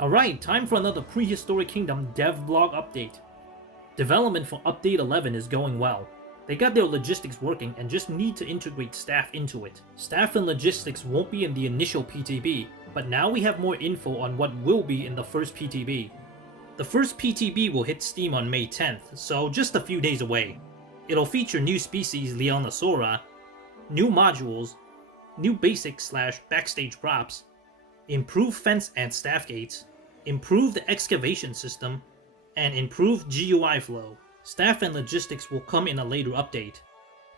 Alright, time for another Prehistoric Kingdom dev blog update. Development for Update 11 is going well. They got their logistics working and just need to integrate staff into it. Staff and logistics won't be in the initial PTB, but now we have more info on what will be in the first PTB. The first PTB will hit Steam on May 10th, so just a few days away. It'll feature new species Leonosaura, new modules, new basic/backstage props, improved fence and staff gates, improved excavation system, and improved GUI flow. Staff and logistics will come in a later update,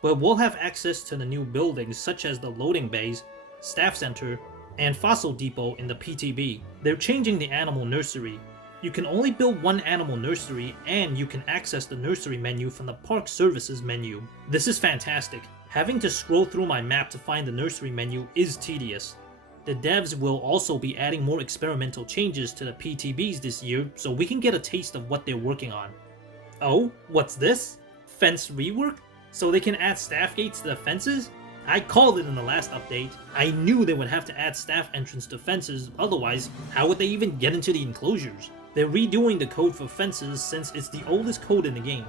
but we'll have access to the new buildings such as the loading bays, staff center, and fossil depot in the PTB. They're changing the animal nursery. You can only build one animal nursery, and you can access the nursery menu from the park services menu. This is fantastic. Having to scroll through my map to find the nursery menu is tedious. The devs will also be adding more experimental changes to the PTBs this year, so we can get a taste of what they're working on. Oh, what's this? Fence rework? So they can add staff gates to the fences? I called it in the last update. I knew they would have to add staff entrance to fences, otherwise, how would they even get into the enclosures? They're redoing the code for fences since it's the oldest code in the game.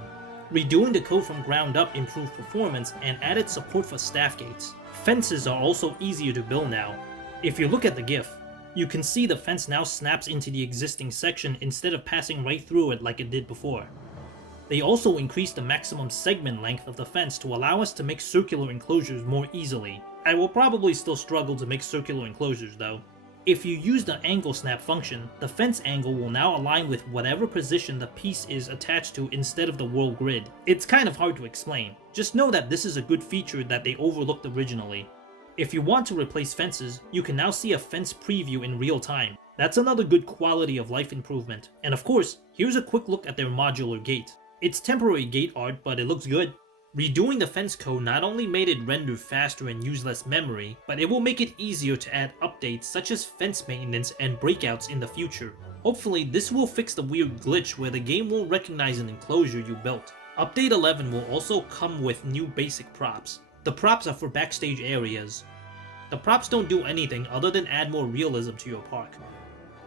Redoing the code from ground up improved performance and added support for staff gates. Fences are also easier to build now. If you look at the GIF, you can see the fence now snaps into the existing section instead of passing right through it like it did before. They also increased the maximum segment length of the fence to allow us to make circular enclosures more easily. I will probably still struggle to make circular enclosures though. If you use the angle snap function, the fence angle will now align with whatever position the piece is attached to instead of the world grid. It's kind of hard to explain. Just know that this is a good feature that they overlooked originally. If you want to replace fences, you can now see a fence preview in real time. That's another good quality of life improvement. And of course, here's a quick look at their modular gate. It's temporary gate art, but it looks good. Redoing the fence code not only made it render faster and use less memory, but it will make it easier to add updates such as fence maintenance and breakouts in the future. Hopefully, this will fix the weird glitch where the game won't recognize an enclosure you built. Update 11 will also come with new basic props. The props are for backstage areas. The props don't do anything other than add more realism to your park.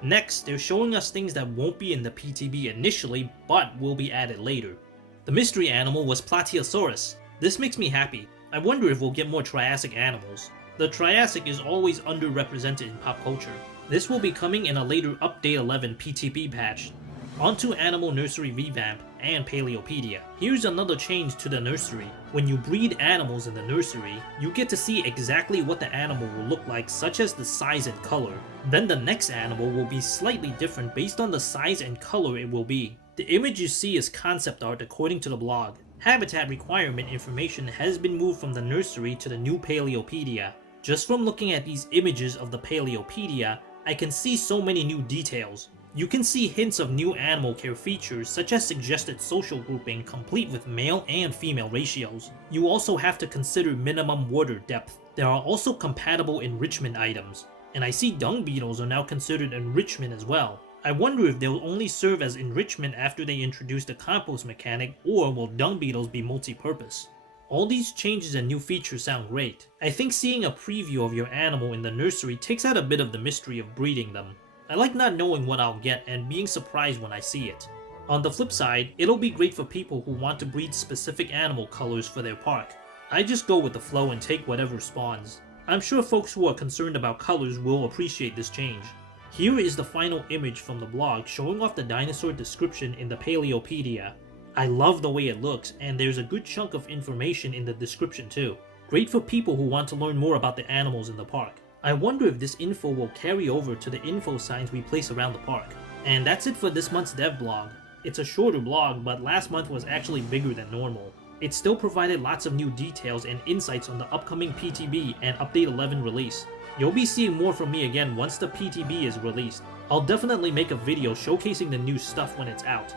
Next, they're showing us things that won't be in the PTB initially, but will be added later. The mystery animal was Plateosaurus. This makes me happy. I wonder if we'll get more Triassic animals. The Triassic is always underrepresented in pop culture. This will be coming in a later Update 11 PTB patch. Onto Animal Nursery Revamp and Paleopedia. Here's another change to the nursery. When you breed animals in the nursery, you get to see exactly what the animal will look like, such as the size and color. Then the next animal will be slightly different based on the size and color it will be. The image you see is concept art according to the blog. Habitat requirement information has been moved from the nursery to the new Paleopedia. Just from looking at these images of the Paleopedia, I can see so many new details. You can see hints of new animal care features such as suggested social grouping complete with male and female ratios. You also have to consider minimum water depth. There are also compatible enrichment items. And I see dung beetles are now considered enrichment as well. I wonder if they'll only serve as enrichment after they introduce the compost mechanic, or will dung beetles be multi-purpose? All these changes and new features sound great. I think seeing a preview of your animal in the nursery takes out a bit of the mystery of breeding them. I like not knowing what I'll get and being surprised when I see it. On the flip side, it'll be great for people who want to breed specific animal colors for their park. I just go with the flow and take whatever spawns. I'm sure folks who are concerned about colors will appreciate this change. Here is the final image from the blog showing off the dinosaur description in the Paleopedia. I love the way it looks, and there's a good chunk of information in the description too. Great for people who want to learn more about the animals in the park. I wonder if this info will carry over to the info signs we place around the park. And that's it for this month's dev blog. It's a shorter blog, but last month was actually bigger than normal. It still provided lots of new details and insights on the upcoming PTB and Update 11 release. You'll be seeing more from me again once the PTB is released. I'll definitely make a video showcasing the new stuff when it's out.